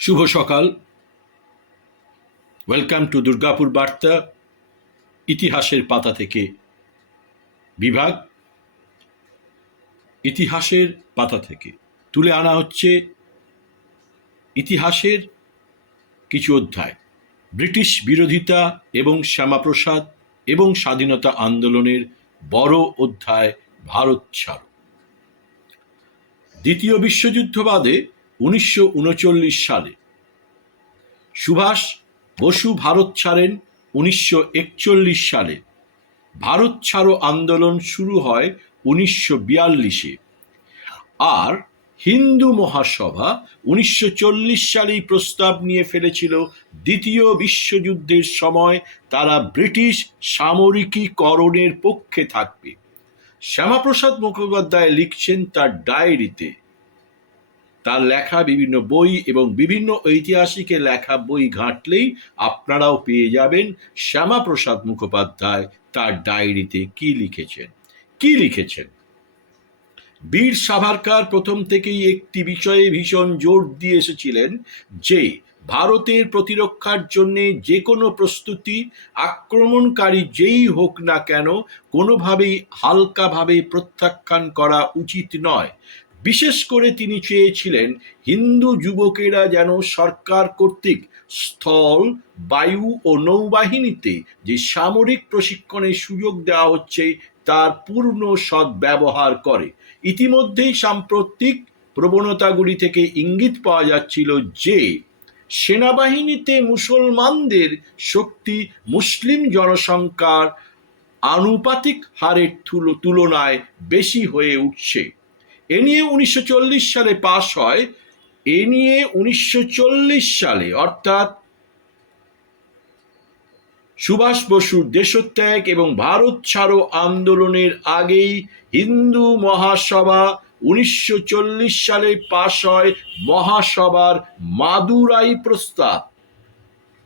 শুভ সকাল। Welcome to Durgapur বার্তা। ইতিহাসের পাতা থেকে বিভাগ, ইতিহাসের পাতা থেকে তুলে আনা হচ্ছে ইতিহাসের কিছু অধ্যায়। ব্রিটিশ বিরোধিতা এবং শ্যামাপ্রসাদ এবং স্বাধীনতা আন্দোলনের বড় অধ্যায় ভারত ছাড়ো। দ্বিতীয় বিশ্বযুদ্ধ বাদে 1939 সালে সুভাষ বসু ভারত ছাড়েন। 1941 সালে ভারত ছাড়ো আন্দোলন শুরু হয় 1942-এ, আর হিন্দু মহাসভা 1940 সালেই প্রস্তাব নিয়ে ফেলেছিল দ্বিতীয় বিশ্বযুদ্ধের সময় তারা ব্রিটিশ সামরিকীকরণের পক্ষে থাকবে। শ্যামাপ্রসাদ মুখোপাধ্যায় লিখছেন তার ডায়েরিতে, তার লেখা বিভিন্ন বই এবং বিভিন্ন ঐতিহাসিকের লেখা বই ঘাঁটলেই আপনারাও পেয়ে যাবেন শ্যামাপ্রসাদ মুখোপাধ্যায় তার ডায়েরিতে কি লিখেছেন। বীর সাভারকর প্রথম থেকেই একটি বিষয়ে ভীষণ জোর দিয়ে এসেছিলেন যে ভারতের প্রতিরক্ষার জন্য যে কোনো প্রস্তুতি আক্রমণকারী যেই হোক না কেন কোনোভাবেই হালকাভাবে প্রত্যাখ্যান করা উচিত নয়। বিশেষ করে তিনি চেয়েছিলেন হিন্দু যুবকেরা যেন সরকার কর্তৃক স্থল, বায়ু ও নৌবাহিনীতে যে সামরিক প্রশিক্ষণের সুযোগ দেওয়া হচ্ছে তার পূর্ণ সদ্ব্যবহার করে। ইতিমধ্যেই সাম্প্রতিক প্রবণতাগুলি থেকে ইঙ্গিত পাওয়া যাচ্ছিল যে সেনাবাহিনীতে মুসলমানদের শক্তি মুসলিম জনসংখ্যার আনুপাতিক হারের তুলনায় বেশি হয়ে উঠছে। এ নিয়ে 1940 সালে পাশ হয়। 1940 সালে অর্থাৎ সুভাষ বসুর দেশত্যাগ এবং ভারত ছাড়ো আন্দোলনের আগেই হিন্দু মহাসভা 1940 সালে পাশ হয় মহাসভার মাদুরাই প্রস্তাব।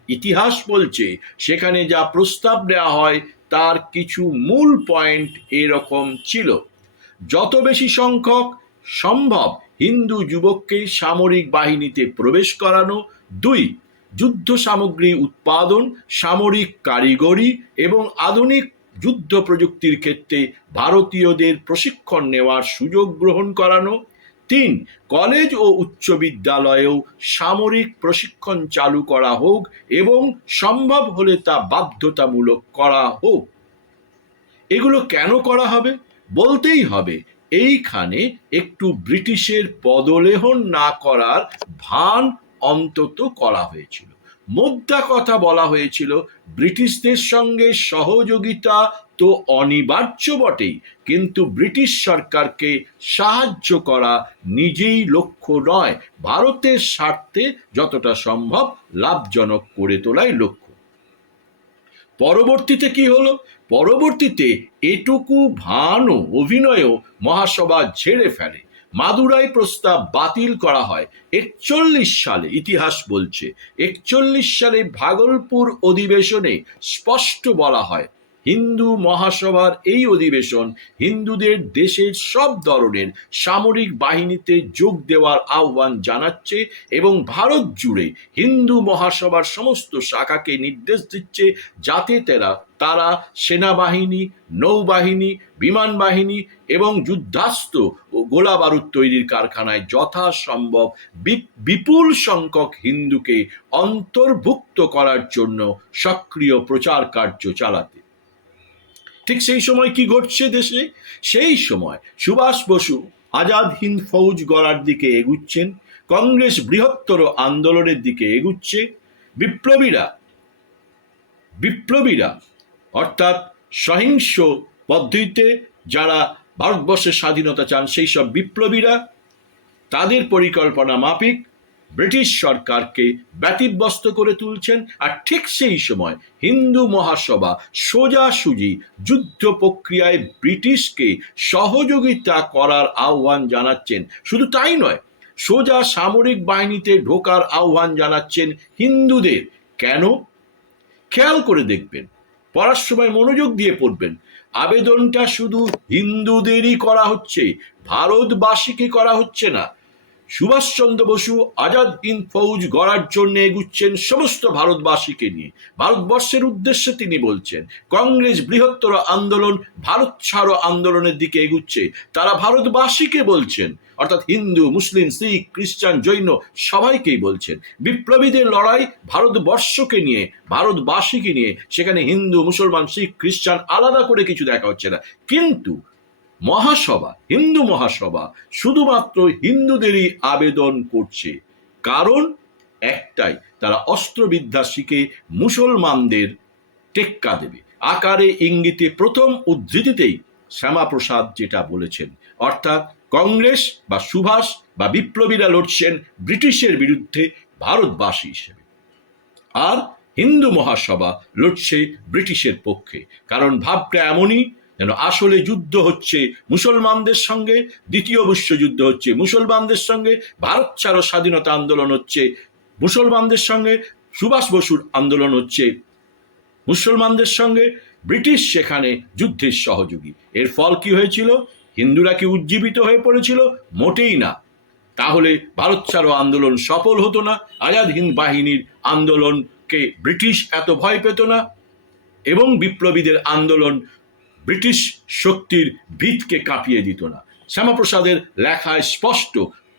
ইতিহাস বলছে সেখানে যা প্রস্তাব নেওয়া হয় তার কিছু মূল পয়েন্ট এরকম ছিল: যত বেশি সংখ্যক সম্ভব হিন্দু যুবককে সামরিক বাহিনীতে প্রবেশ করানো, 2 যুদ্ধ সামগ্রী উৎপাদন, সামরিক কারিগরি এবং আধুনিক যুদ্ধ প্রযুক্তির ক্ষেত্রে ভারতীয়দের প্রশিক্ষণ নেওয়ার সুযোগ গ্রহণ করানো, 3 কলেজ ও উচ্চ বিদ্যালয়েও সামরিক প্রশিক্ষণ চালু করা হোক এবং সম্ভব হলে তা বাধ্যতামূলক করা হোক। এগুলো কেন করা হবে? বলতেই হবে এইখানে একটু ব্রিটিশের পদলেহন না করার ভান অন্তত করা হয়েছিল। মোদ্দা কথা বলা হয়েছিল ব্রিটিশদের সঙ্গে সহযোগিতা তো অনিবার্য বটেই, কিন্তু ব্রিটিশ সরকারকে সাহায্য করা নিজেই লক্ষ্য নয়, ভারতের স্বার্থে যতটা সম্ভব লাভজনক করে তোলাই লক্ষ্য। পরবর্তীতে কি হলো? পরবর্তীতে এটুকু ভান ও অভিনয়ও মহাসভা ঝেড়ে ফেলে। মাদুরাই প্রস্তাব বাতিল করা হয় 41 সালে। ইতিহাস বলছে 41 সালে ভাগলপুর অধিবেশনে স্পষ্ট বলা হয় হিন্দু মহাসভার এই অধিবেশন হিন্দুদের দেশের সব ধরনের সামরিক বাহিনীতে যোগ দেওয়ার আহ্বান জানাচ্ছে এবং ভারত জুড়ে হিন্দু মহাসভার সমস্ত শাখাকে নির্দেশ দিচ্ছে যাতে তারা সেনাবাহিনী, নৌবাহিনী, বিমান বাহিনী এবং যুদ্ধাস্ত্র ও গোলা বারুদ তৈরির কারখানায় যথাসম্ভব বিপুল সংখ্যক হিন্দুকে অন্তর্ভুক্ত করার জন্য সক্রিয় প্রচার কার্য চালাতে। ঠিক সেই সময় কি ঘটছে দেশে? সেই সময় সুভাষ বসু আজাদ হিন্দ ফৌজ গড়ার দিকে এগুচ্ছেন, কংগ্রেস বৃহত্তর আন্দোলনের দিকে এগুচ্ছে, বিপ্লবীরা অর্থাৎ সহিংস পদ্ধতিতে যারা ভারতবর্ষের স্বাধীনতা চান সেই সব বিপ্লবীরা তাদের পরিকল্পনা মাফিক ব্রিটিশ সরকারকে ব্যতিব্যস্ত করে তুলছেন। আর ঠিক সেই সময় হিন্দু মহাসভা সোজাসুজি যুদ্ধ প্রক্রিয়ায় ব্রিটিশকে সহযোগিতা করার আহ্বান জানাচ্ছেন। শুধু তাই নয়, সোজা সামরিক বাহিনীতে ঢোকার আহ্বান জানাচ্ছেন হিন্দুদের। কেন? খেয়াল করে দেখবেন, পড়ার সময় মনোযোগ দিয়ে পড়বেন। আবেদনটা শুধু হিন্দুদেরই করা হচ্ছে, ভারতবাসীকে করা হচ্ছে না। সুভাষচন্দ্র বসু আজাদ হিন্দ ফৌজ গড়ার জন্য এগুচ্ছেন সমস্ত ভারতবাসীকে নিয়ে। ভারতবর্ষের উদ্দেশ্যে তিনি বলছেন। কংগ্রেস বৃহত্তর আন্দোলন, ভারত ছাড়ো আন্দোলনের দিকে এগুচ্ছে, তারা ভারতবাসীকে বলছেন, অর্থাৎ হিন্দু, মুসলিম, শিখ, খ্রিস্টান, জৈন সবাইকেই বলছেন। বিপ্লবীদের লড়াই ভারতবর্ষকে নিয়ে, ভারতবাসীকে নিয়ে, সেখানে হিন্দু, মুসলমান, শিখ, খ্রিস্টান আলাদা করে কিছু দেখা হচ্ছে না। কিন্তু মহাসভা, হিন্দু মহাসভা শুধুমাত্র হিন্দুদেরই আবেদন করছে, কারণ একটাই, তারা অস্ত্রবিদ্যা শিখে মুসলমানদের টেক্কা দেবে। আকারে ইঙ্গিতে প্রথম উদ্ধৃতিতেই শ্যামাপ্রসাদ যেটা বলেছেন, অর্থাৎ কংগ্রেস বা সুভাষ বা বিপ্লবীরা লড়ছেন ব্রিটিশের বিরুদ্ধে ভারতবাসী হিসেবে, আর হিন্দু মহাসভা লড়ছে ব্রিটিশের পক্ষে। কারণ ভাবটা এমনই যেন আসলে যুদ্ধ হচ্ছে মুসলমানদের সঙ্গে, দ্বিতীয় বিশ্বযুদ্ধ হচ্ছে মুসলমানদের সঙ্গে, ভারত ছাড়ো স্বাধীনতা আন্দোলন হচ্ছে মুসলমানদের সঙ্গে, সুভাষ বসুর আন্দোলন হচ্ছে মুসলমানদের সঙ্গে, ব্রিটিশ সেখানে যুদ্ধের সহযোগী। এর ফল কি হয়েছিল? হিন্দুরা কি উজ্জীবিত হয়ে পড়েছিল? মোটেই না। তাহলে ভারত ছাড়ো আন্দোলন সফল হতো না, আজাদ হিন্দ বাহিনীর আন্দোলনকে ব্রিটিশ এত ভয় পেত না, এবং বিপ্লবীদের আন্দোলন ব্রিটিশ শক্তির ভিতকে কাঁপিয়ে দিত না। শ্যামাপ্রসাদের লেখায় স্পষ্ট।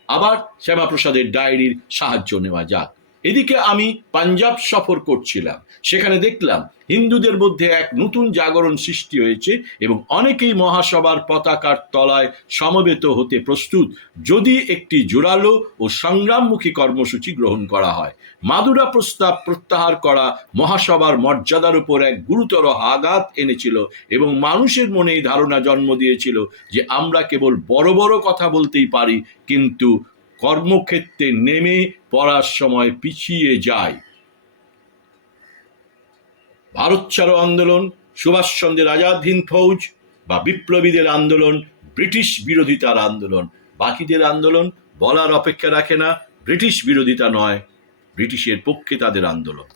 আবার শ্যামাপ্রসাদের ডায়েরির সাহায্য নেওয়া যাক। এদিকে আমি পাঞ্জাব সফর করছিলাম, সেখানে দেখলাম হিন্দুদের মধ্যে এক নতুন জাগরণ সৃষ্টি হয়েছে এবং অনেকেই মহাসভার পতাকার তলায় সমবেত হতে প্রস্তুত, যদি একটি জোরালো ও সংগ্রামমুখী কর্মসূচি গ্রহণ করা হয়। মাদুরা প্রস্তাব প্রত্যাহার করা মহাসভার মর্যাদার উপর এক গুরুতর আঘাত এনেছিল এবং মানুষের মনে এই ধারণা জন্ম দিয়েছিল যে আমরা কেবল বড় বড় কথা বলতেই পারি, কিন্তু কর্মক্ষেত্রে নেমে পড়ার সময় পিছিয়ে যায়। ভারত ছাড়ো আন্দোলন, সুভাষচন্দ্রের আজাদ হিন্দ ফৌজ বা বিপ্লবীদের আন্দোলন, ব্রিটিশ বিরোধিতার আন্দোলন। বাকিদের আন্দোলন বলার অপেক্ষা রাখে না। ব্রিটিশ বিরোধিতা নয়, ব্রিটিশের পক্ষে তাদের আন্দোলন।